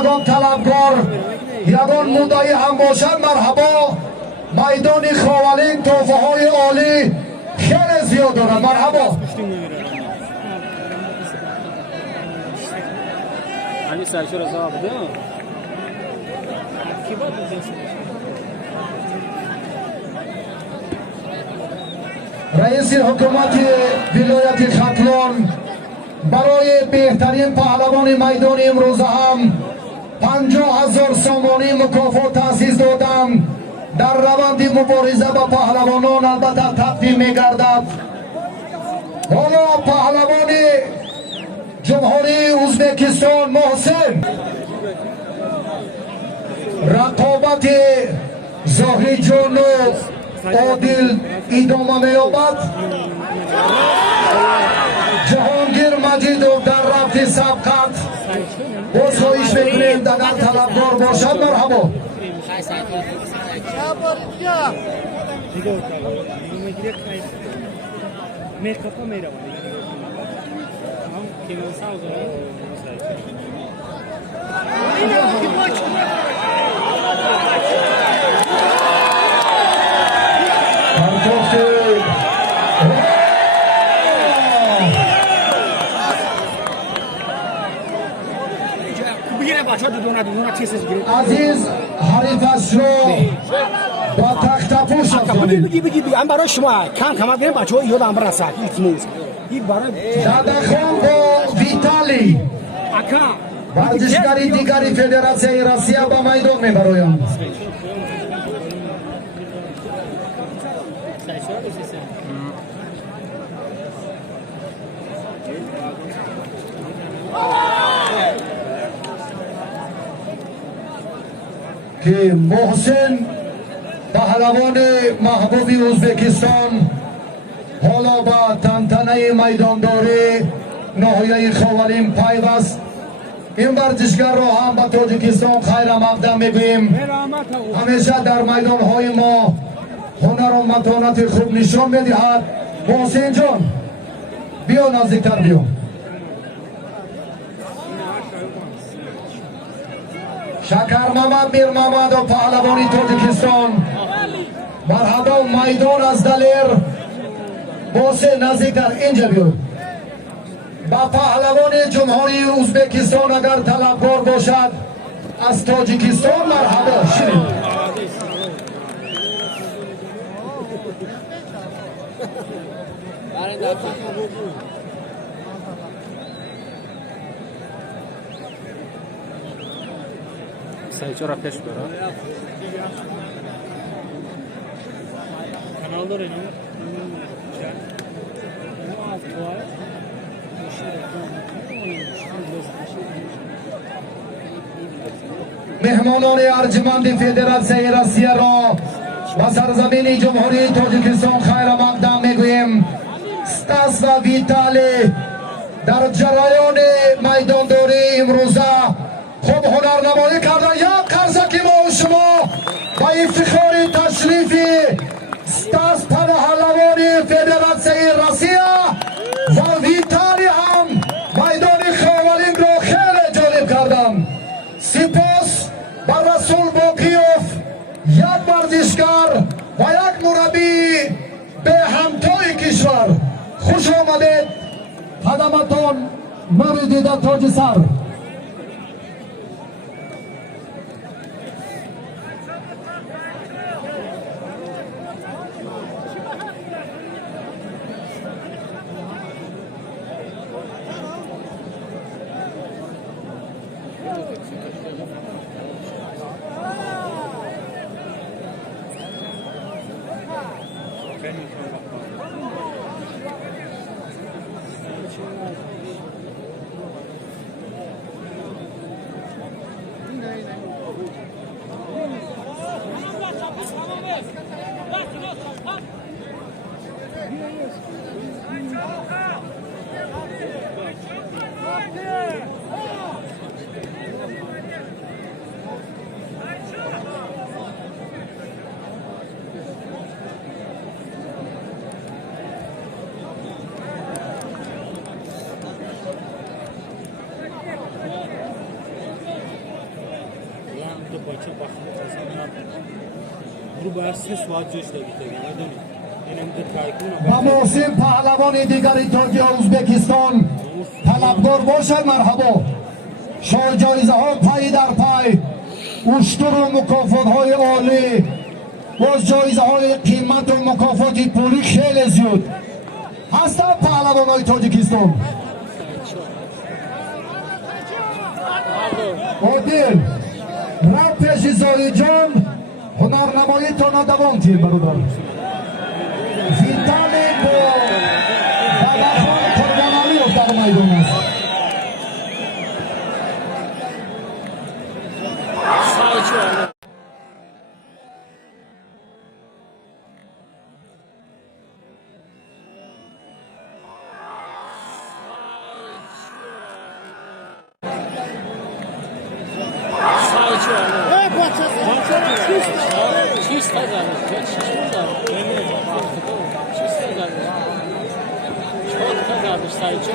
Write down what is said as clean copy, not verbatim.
یگان طلبکار یگان مدعی هم باشد مرحبا. میدان خاولین توفه های عالی خیلی زیاد دارد. مرحبا. رئیس حکومت ولایت ختلان برای بهترین پهلوان میدان امروز هم 50,000 سامانی مکافات تأسیس دادم. در روند مبارزه با پهلوانان البته تقدیم می‌گردد. حالا پهلوان جمهوری ازبکستان محسن رقابت ظاهری جان عادل ادامه می‌یابد. جهانگیر مجیدوف در رفت سبقت باز خواهش میکنیم اگر طلبکار باشد مرحبا. عزیز حریفش رو با تخت پوش بگی هم برای شما کم بریم بچه ها یادم برسد این برای دادخان با ویتالی ورزشکاری دیگری فدراسیون روسیه با میدان میبرایم. که محسن پهلوان محبوب ازبکستان حالا با تنتنه میدانداری ناحیه خاولین پیوست. این ورزشگر را هم به تاجیکستان خیر مقدم میگوییم. همیشه در میدان های ما هنر و متانت خوب نشان میدهد. محسن جان بیا نزدیکتر بیا. شکر محمد میر محمد و پهلوانی تاجیکستان مرحبا. میدان از دلیر محسن نزدیکتر اینجا بیا. با پهلوان جمهوری ازبکستان اگر طلبکار باشد از تاجیکستان مرحبا. شیرین سایچه را پیش برا کانال داره مهمانان ارجمند فدراسیون روسیه را و سرزمین جمهوری تاجیکستان خیر مقدم میگوییم. استاس و ویتالی در جریان میدانداری امروزه خوب هنرنمایی کردن. یک قرضکی ما شما با افتخار تشریفی استاس پهلوان فدراسیون روسیه و ویتالی هم میدان خاولین را خیلی جالب کردم. سپاس بر رسول باقیوف یک ورزشگر و یک مربی به همتای کشور. خوش آمدید. خدمتان مریدیده تاج سر. رو بر 3 ساعت جوش دادید دیگه و محسن پهلوان دیگری ترکیه ازبکستان طلبکار باشد. مرحبا. شاه جایزه ها پای در پای، اشتر و مکافات های عالی، باز جایزه های قیمت و مکافاتی پولی خیلی زیاد هستن پهلوان های تاجیکستان. عادل رو پیش زای جان هنرنمایی تا ندوان تیر برادر ویتالی با بدخان قربانالی در میدان است. Sayıcı